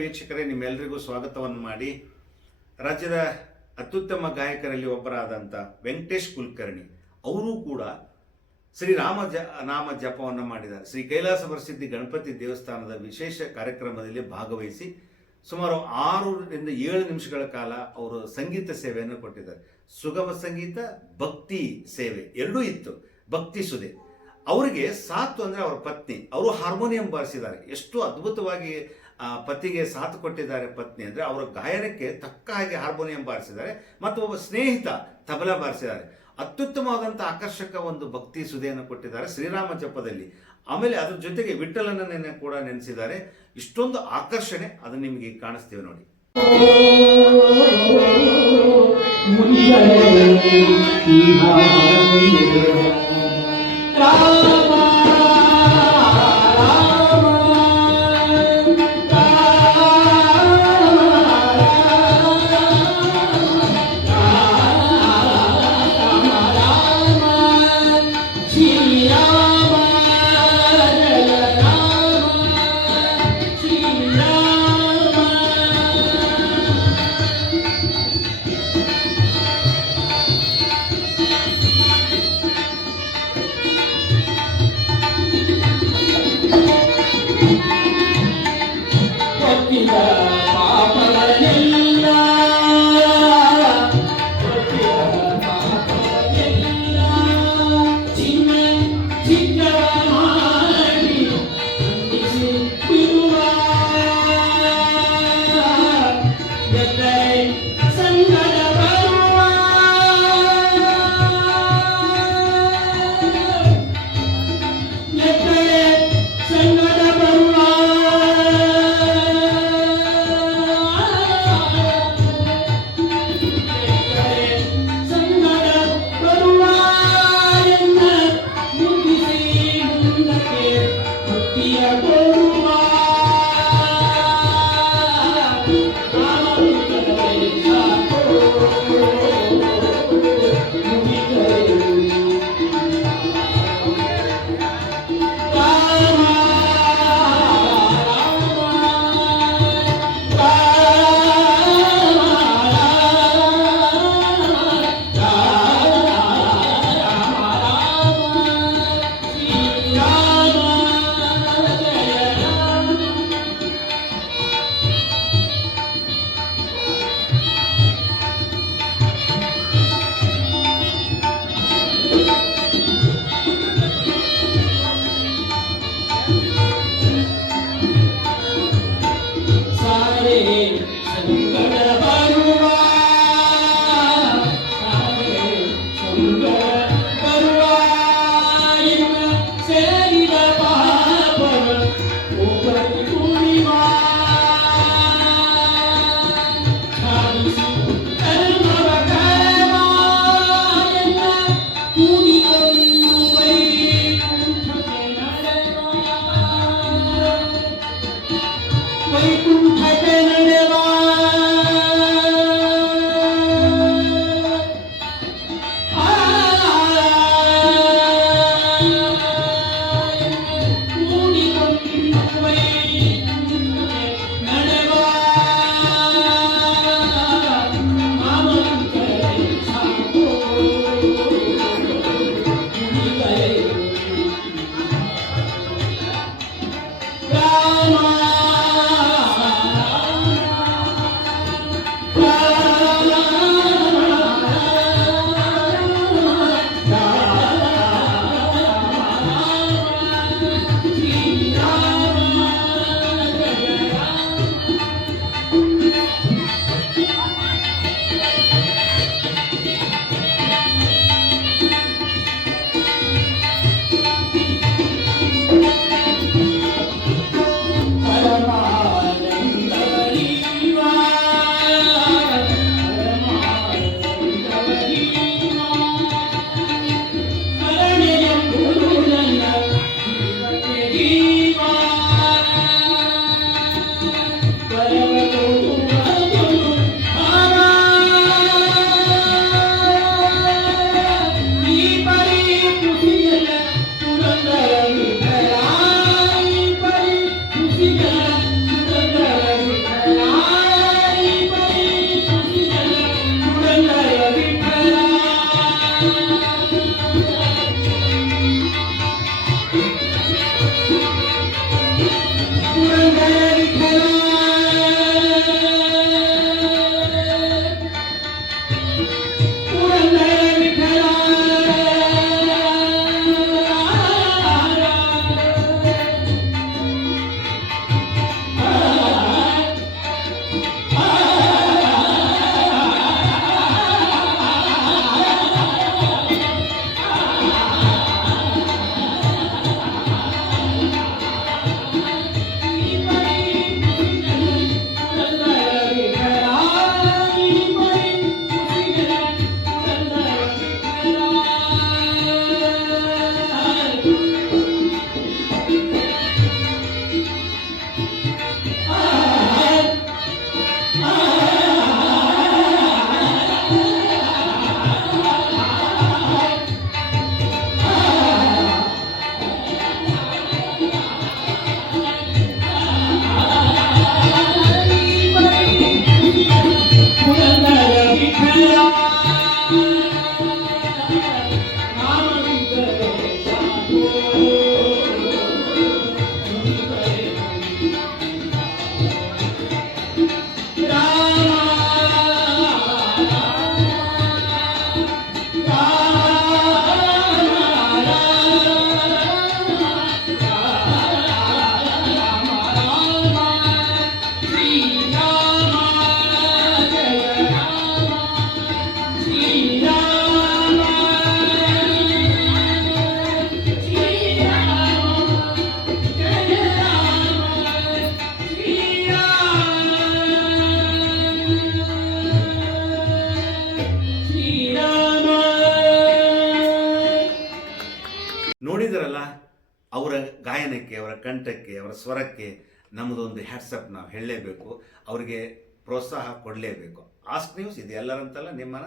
ವೀಕ್ಷಕರೇ ನಿಮ್ಮೆಲ್ಲರಿಗೂ ಸ್ವಾಗತವನ್ನು ಮಾಡಿ. ರಾಜ್ಯದ ಅತ್ಯುತ್ತಮ ಗಾಯಕರಲ್ಲಿ ಒಬ್ಬರಾದಂಥ ವೆಂಕಟೇಶ್ ಕುಲಕರ್ಣಿ. ಅವರೂ ಕೂಡ ಶ್ರೀರಾಮ ಜ, ನಾಮ ಜಪವನ್ನು ಮಾಡಿದ್ದಾರೆ. ಶ್ರೀ ಕೈಲಾಸ ಪ್ರಸಿದ್ಧಿ ಗಣಪತಿ ದೇವಸ್ಥಾನದ ವಿಶೇಷ ಕಾರ್ಯಕ್ರಮದಲ್ಲಿ ಭಾಗವಹಿಸಿ ಸುಮಾರು ಆರರಿಂದ ಏಳು ನಿಮಿಷಗಳ ಕಾಲ ಅವರು ಸಂಗೀತ ಸೇವೆಯನ್ನು ಕೊಟ್ಟಿದ್ದಾರೆ. ಸುಗಮ ಸಂಗೀತ, ಭಕ್ತಿ ಸೇವೆ ಎರಡೂ ಇತ್ತು. ಭಕ್ತಿ ಸುದೆ ಅವರಿಗೆ ಸಾತ್ ಅಂದರೆ ಅವರ ಪತ್ನಿ. ಅವರು ಹಾರ್ಮೋನಿಯಂ ಬಾರಿಸಿದ್ದಾರೆ. ಎಷ್ಟು ಅದ್ಭುತವಾಗಿ ಪತಿಗೆ ಸಾಥ್ ಕೊಟ್ಟಿದ್ದಾರೆ ಪತ್ನಿ ಅಂದರೆ ಅವರ ಗಾಯನಕ್ಕೆ ತಕ್ಕ ಹಾಗೆ ಹಾರ್ಮೋನಿಯಂ ಬಾರಿಸಿದ್ದಾರೆ ಮತ್ತು ಒಬ್ಬ ಸ್ನೇಹಿತ ತಬಲ ಬಾರಿಸಿದ್ದಾರೆ. ಅತ್ಯುತ್ತಮವಾದಂಥ ಆಕರ್ಷಕ ಒಂದು ಭಕ್ತಿ ಸುದೆಯನ್ನು ಕೊಟ್ಟಿದ್ದಾರೆ ಶ್ರೀರಾಮ ಜಪದಲ್ಲಿ. ಆಮೇಲೆ ಅದ್ರ ಜೊತೆಗೆ ವಿಠಲನನ್ನ ಕೂಡ ನೆನೆಸಿದ್ದಾರೆ. ಇಷ್ಟೊಂದು ಆಕರ್ಷಣೆ ಅದು ನಿಮಗೆ ಕಾಣಿಸ್ತೇವೆ ನೋಡಿ. ফুটিয়া করুণা ಅವರ ಗಾಯನಕ್ಕೆ, ಅವರ ಕಂಠಕ್ಕೆ, ಅವರ ಸ್ವರಕ್ಕೆ ನಮ್ಮದೊಂದು ಹ್ಯಾಟ್ಸಪ್ ನಾವು ಹೇಳಲೇಬೇಕು, ಅವರಿಗೆ ಪ್ರೋತ್ಸಾಹ ಕೊಡಲೇಬೇಕು. ಆಸ್ಕ್ ನ್ಯೂಸ್ ಇದು ಎಲ್ಲರಂತಲ್ಲ, ನಿಮ್ಮನ್ನ